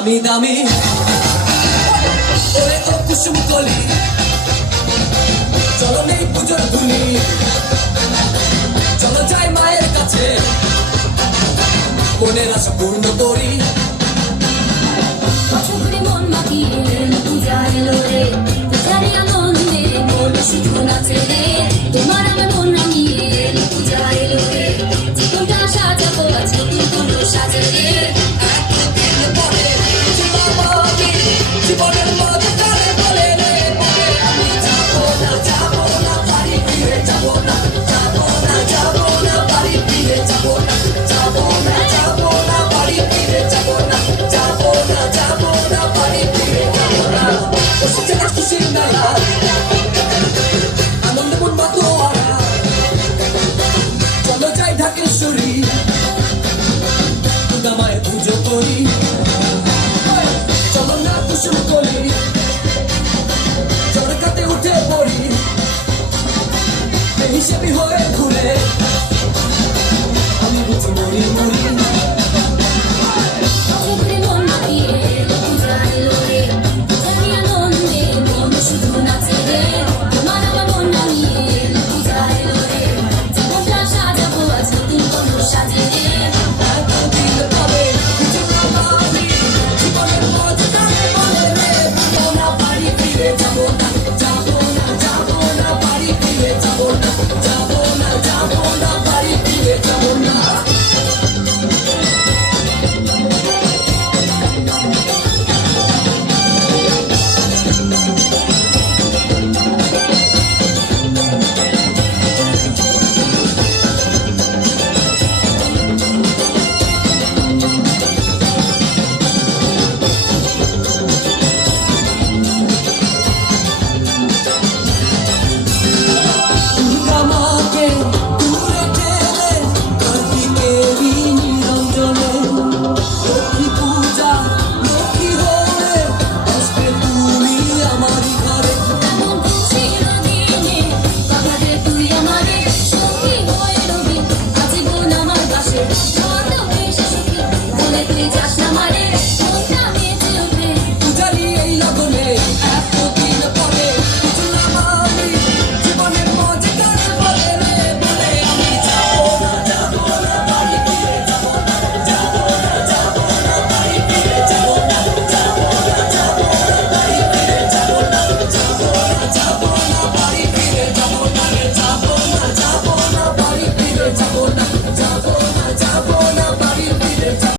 দামি দামি ওরে ও কুসুম কলি চলো নেই পুজোর ধুনি চলো যাই মায়ের কাছে মনের আশা পূর্ণ করি মন মাতিয়ে পূজা এলো রে পূজারি আনন্দে মন শুধু নাচে রে তোমার আমার মন নামিয়ে পূজা এলো রে জীবনটা সাজাবো আজ নতুন কোনো সাজে রে জীবনের মধ্যে কালে বলে রে আমি যাবো না বাড়ি ফিরে যাবো না বাড়ি ফিরে যাবো না বাড়ি ফিরে যাবো না বাড়ি ফিরে যাবো না খুশি না